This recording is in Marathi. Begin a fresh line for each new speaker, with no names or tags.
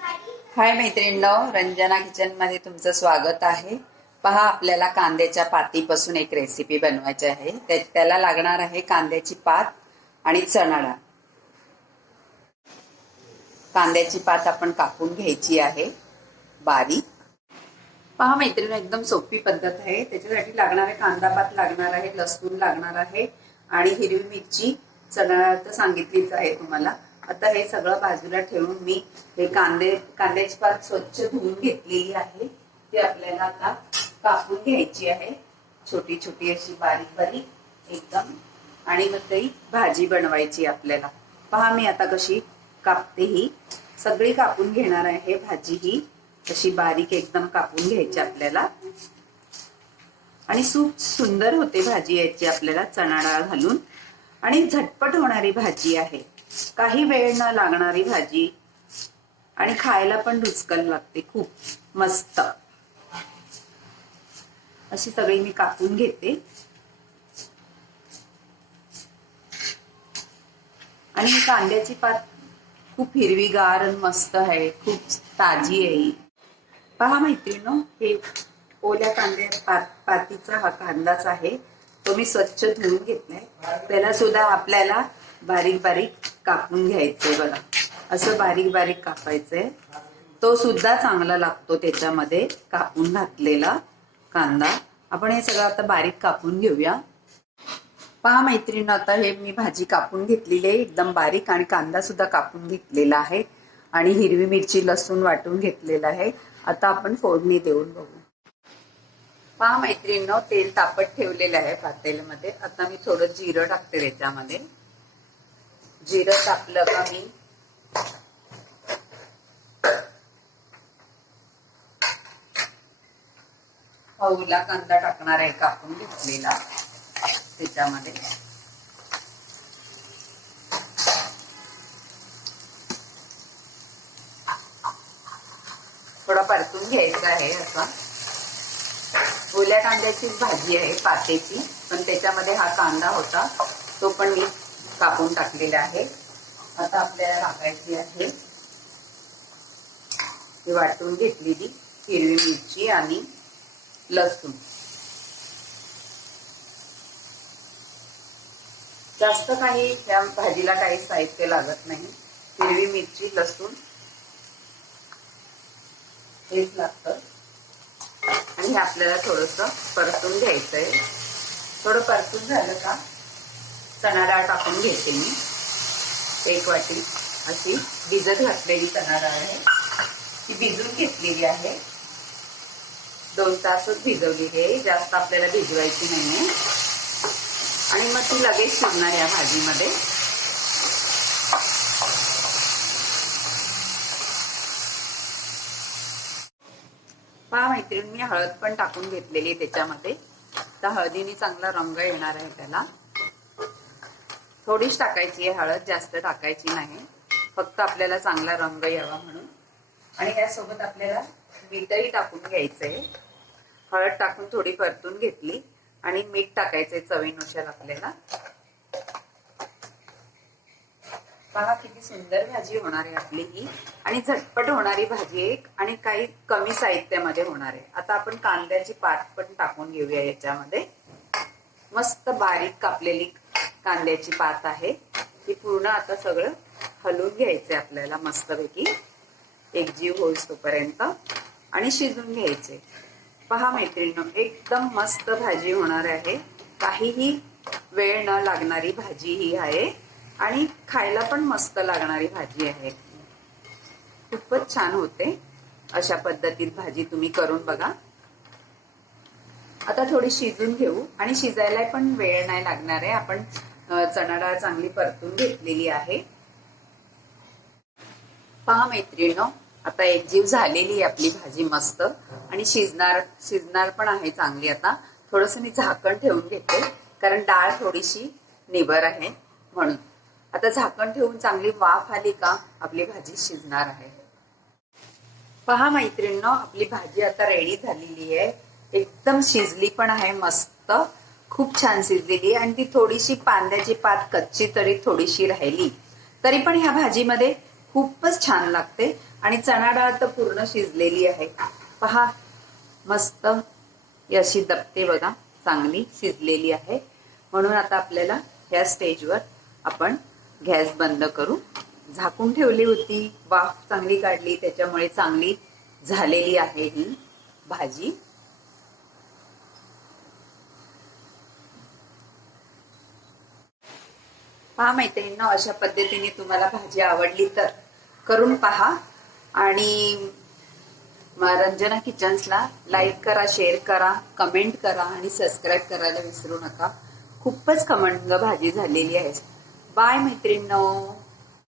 हाय मैत्रिणींनो रंजना किचनमध्ये तुमचं स्वागत आहे. पहा आपल्याला कांद्याच्या पातीपासून एक रेसिपी बनवायची आहे. त्याला लागणार आहे कांद्याची पात आणि चणा. डाळ कांद्याची पात आपण कापून घ्यायची आहे. बारीक. पहा मैत्रिणी एकदम सोपी पद्धत आहे. त्याच्यासाठी लागणार आहे कांदा पात लागणार आहे लसूण लागणार आहे आणि हिरवी मिरची. चणा तर सांगितलीच आहे तुम्हाला. आता हे सगळं बाजूला ठेवून मी हे कांदे कांद्याची पात स्वच्छ धुवून घेतलेली आहे. ती आपल्याला आता कापून घ्यायची आहे. छोटी छोटी अशी बारीक बारीक एकदम. आणि मग ती भाजी बनवायची आपल्याला. पहा मी आता कशी कापते ही. सगळी कापून घेणार आहे भाजी ही. अशी बारीक एकदम कापून घ्यायची आपल्याला. आणि सूप सुंदर होते भाजी याची आपल्याला चणा डाळ घालून. आणि झटपट होणारी भाजी आहे. काही वेळ न लागणारी भाजी आणि खायला पण रुचकल लागते खूप मस्त. अशी सगळी मी कापून घेते. आणि ही कांद्याची पात खूप हिरवीगार आणि मस्त आहे खूप ताजी आहे पहा मैत्रिणो हे ओल्या कांद्या पात पातीचा हा कांदाच आहे. तो मी स्वच्छ धुवून घेतलाय. त्याला सुद्धा आपल्याला बारीक बारीक कापून घ्यायचंय बघा. असं बारीक बारीक कापायचंय तो सुद्धा चांगला लागतो त्याच्यामध्ये कापून घातलेला कांदा. आपण हे सगळं आता बारीक कापून घेऊया. पहा मैत्रिणी आता हे मी भाजी कापून घेतलेली आहे. एकदम बारीक आणि कांदा सुद्धा कापून घेतलेला आहे. आणि हिरवी मिरची लसूण वाटून घेतलेला आहे. आता आपण फोडणी देऊन बघू. पहा मैत्रिणीनं तेल तापत ठेवलेलं आहे पातेल्यामध्ये. आता मी थोडं जिरं टाकते त्याच्यामध्ये. जिरं तापलं का मी? पाऊला कांदा टाकणार आहे कापून घेतलेला. त्याच्यामध्ये. थोडा परतून घ्यायचा आहे असा. ओल्या कांद्याचीच भाजी आहे पातेची. पण त्याच्यामध्ये हा कांदा होता तो पण मी कापून टाकलेलं आहे. आता आपल्याला टाकायची आहे. ही वाटून घेतलेली हिरवी मिरची आणि लसूण. जास्त काही या भाजीला काही साहित्य लागत नाही. हिरवी मिरची लसूण हेच लागतं. आणि हे आपल्याला थोडस परतून घ्यायचंय. थोडं परतून झालं का? चणा डाळ टाकून घेते मी. एक वाटी अशी भिजत घातलेली चणा डाळ आहे. ती भिजून घेतलेली आहे. दोन तासच भिजवली आहे. जास्त आपल्याला भिजवायची नाही आणि मग ती लगेच शिजणार या भाजीमध्ये. पहा मैत्रीण मी हळद पण टाकून घेतलेली त्याच्यामध्ये. त्या हळदीने चांगला रंग येणार आहे त्याला. थोडीच टाकायची आहे हळद जास्त टाकायची नाही. फक्त आपल्याला चांगला रंग यावा म्हणून. आणि यासोबत आपल्याला मीठही टाकून घ्यायचंय. हळद टाकून थोडी परतून घेतली आणि मीठ टाकायचंय चवीनुसार आपल्याला. पहा किती सुंदर भाजी होणार आहे आपली ही. आणि झटपट होणारी भाजी एक आणि काही कमी साहित्यामध्ये होणार आहे. आता आपण कांद्याची पात पण टाकून घेऊया याच्यामध्ये. मस्त बारीक कापलेली कांद्याची पात आहे. ती पूर्ण आता सगळं हलवून घ्यायचंय आपल्याला मस्तपैकी. एकजीव होईस तोपर्यंत आणि शिजून घ्यायचे पहा मैत्रिणी एकदम मस्त भाजी होणार आहे. काहीही वेळ न लागणारी भाजी ही आहे. आणि खायला पण मस्त लागणारी भाजी आहे. खूपच छान होते. अशा पद्धतीत भाजी तुम्ही करून बघा. आता थोडी शिजून घेऊ. आणि शिजायला पण वेळ नाही लागणार आहे. आपण चणा डाळ चांगली परतून घेतलेली आहे. पहा मैत्रिणीनो आता एकजीव झालेली आहे आपली भाजी मस्त. आणि शिजणार शिजणार पण आहे चांगली आता. थोडस मी झाकण ठेवून घेते कारण डाळ थोडीशी निबर आहे म्हणून. आता झाकण ठेवून चांगली वाफ आली का आपली भाजी शिजणार आहे. पहा मैत्रिणीनो आपली भाजी आता रेडी झालेली आहे. एकदम शिजली पण आहे मस्त. खूप छान शिजलेली आणि ती थोडीशी कांद्याची पात कच्ची तरी थोडीशी राहिली. तरी पण ह्या भाजीमध्ये खूपच छान लागते. आणि चणा डाळ तर पूर्ण शिजलेली आहे. पहा मस्त अशी दबते बघा. चांगली शिजलेली आहे. म्हणून आता आपल्याला ह्या स्टेजवर आपण गॅस बंद करू. झाकून ठेवली होती. वाफ चांगली काढली. त्याच्यामुळे चांगली झालेली आहे ही भाजी. पहा मैत्रिणींना अशा पद्धतीने तुम्हाला भाजी आवडली तर. करून पहा. आणि रंजना किचन्सला लाईक करा शेअर करा कमेंट करा आणि सबस्क्राईब करायला विसरू नका. खूपच खमंग भाजी झालेली आहे. बाय मैत्रिणींनो.